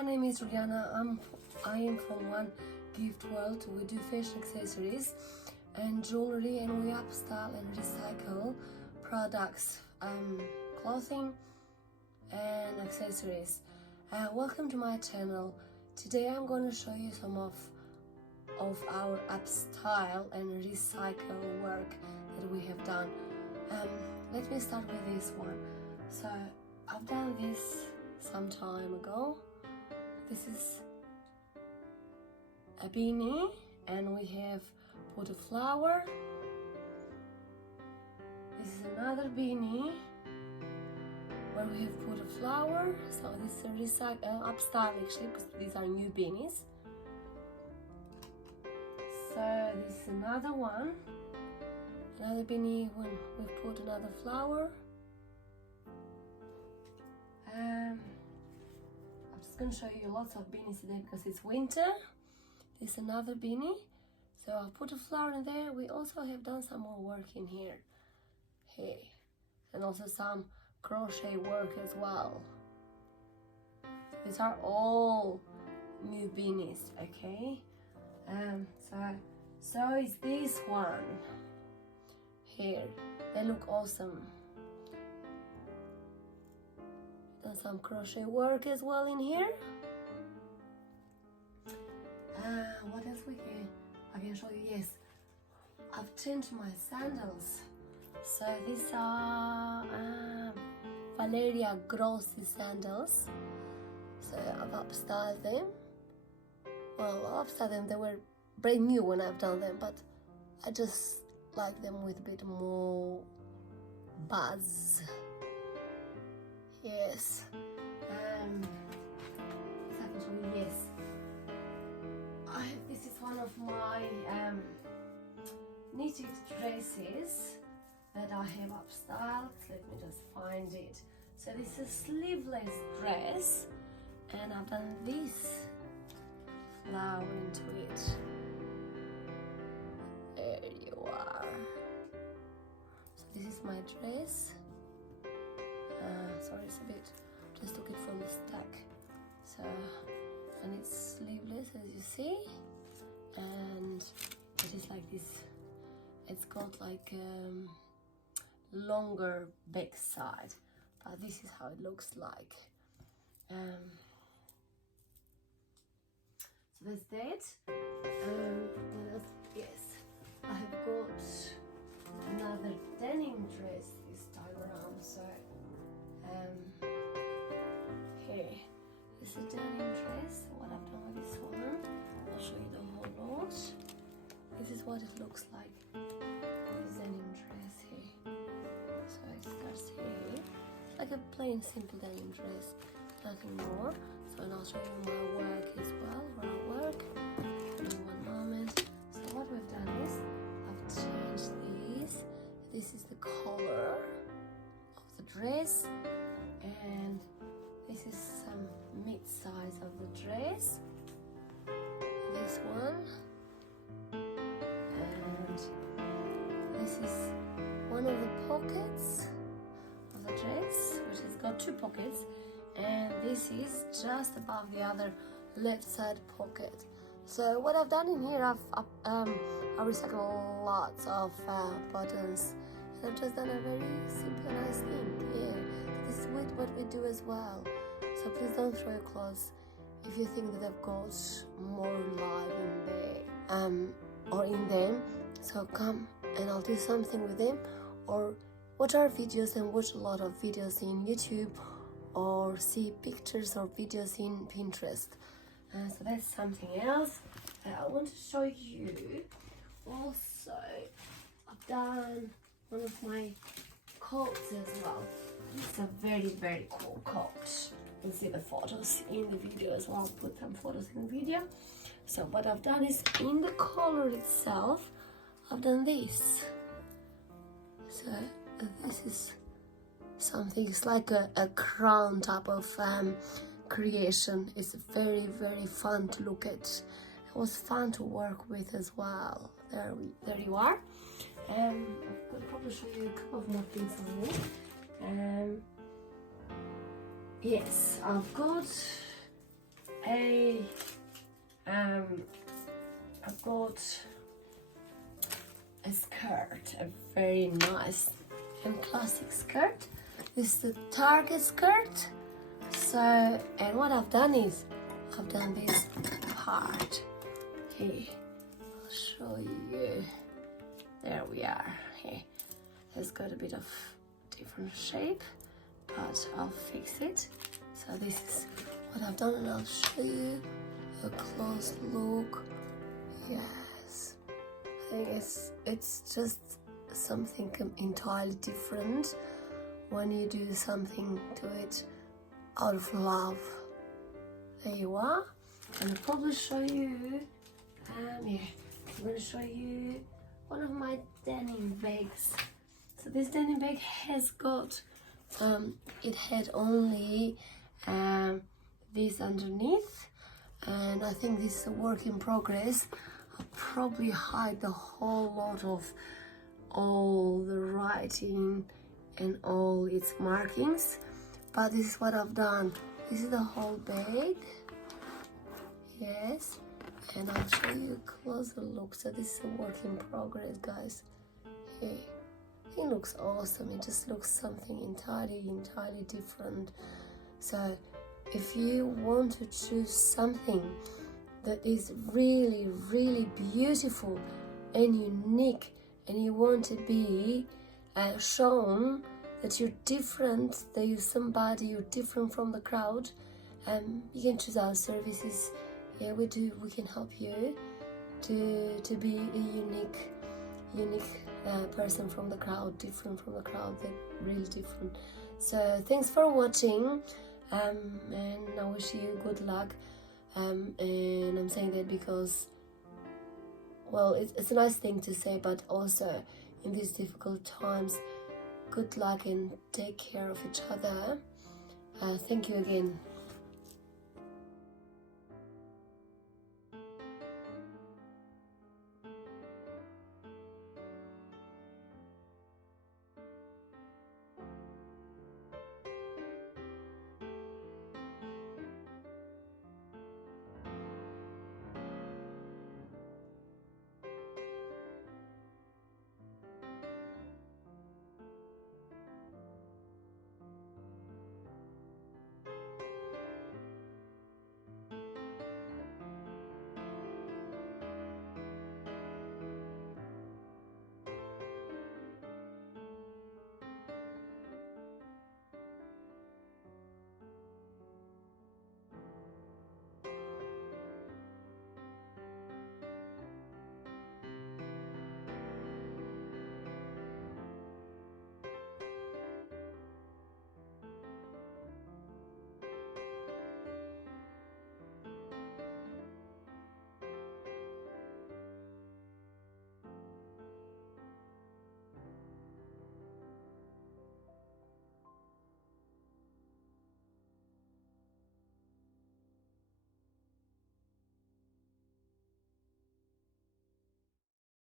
my name is Rihanna. I am from 1GiftWorld. We do fashion accessories and jewelry, and we upstyle and recycle products, clothing and accessories. Welcome to my channel. Today I'm going to show you some of our upstyle and recycle work that we have done. Let me start with this one. So I've done this some time ago. This is a beanie, and we have put a flower. This is another beanie where we have put a flower. So this is a upstyle actually, because these are new beanies. So this is another one, another beanie when we've put another flower. I'm just going to show you lots of beanies today because it's winter. This is another beanie. So I'll put a flower in there. We also have done some more work in here. And also some crochet work as well. These are all new beanies, okay? So is this one here. They look awesome. Done some crochet work as well in here. What else I can show you? Yes, I've changed my sandals. So these are Valeria Grossi sandals. So I've upstyled them. Well, they were brand new when I've done them, but I just like them with a bit more buzz. Yes. Yes. This is one of my knitted dresses that I have upstyled. Let me just find it. So this is a sleeveless dress, and I've done this flower into it. There you are. So this is my dress. Sorry, it's a bit, just took it from the stack. So, and it's sleeveless as you see, and it is like this. It's got like longer back side, but this is how it looks like. So that's that. What else? Yes, I have got another denim dress this time around. So here is a denim dress. What I've done with this one, I'll show you the whole lot. This is what it looks like. This denim dress here. So it starts here. It's like a plain simple denim dress, nothing more. So and I'll show you my work as well, where I work. Give me one moment. So what we've done is I've changed these. This is the color of the dress, and this is some mid-size of the dress. This one, and this is one of the pockets of the dress, which has got two pockets, and this is just above the other left side pocket. So what I've done in here, I've recycled lots of buttons, and I've just done a very simple and nice thing. Yeah, this is what we do as well. So please don't throw your clothes if you think that they've got more life in there, or in them. So come and I'll do something with them, or watch our videos and watch a lot of videos in YouTube, or see pictures or videos in Pinterest. So that's something else. I want to show you also, I've done one of my coats as well. It's a very, very cool coat. You'll see the photos in the video as well. I'll put some photos in the video. So what I've done is, in the collar itself, I've done this. So this is something, it's like a crown type of creation. It's very, very fun to look at. It was fun to work with as well. There you are. I could probably show you a couple of more things on it. Yes, I've got I've got a skirt, a very nice and classic skirt. This is the Target skirt. So, and what I've done is I've done this part. Okay, I'll show you. There we are. Okay, it's got a bit of different shape, but I'll fix it. So this is what I've done, and I'll show you a close look. Yes, I think it's just something entirely different when you do something to it out of love. There you are. And I'll probably show you. Yeah, I'm gonna show you one of my denim bags. So this denim bag has got it had only this underneath, and I think this is a work in progress. I'll probably hide the whole lot of all the writing and all its markings, but this is what I've done. This is the whole bag. Yes, and I'll show you a closer look. So this is a work in progress, guys. Okay. It looks awesome. It just looks something entirely different. So if you want to choose something that is really beautiful and unique, and you want to be shown that you're different, that you're somebody, you're different from the crowd, you can choose our services. Yeah, we can help you to be a unique person from the crowd, different from the crowd, that really different. So thanks for watching, and I wish you good luck, and I'm saying that because, well, it's a nice thing to say, but also in these difficult times, good luck and take care of each other. Thank you again.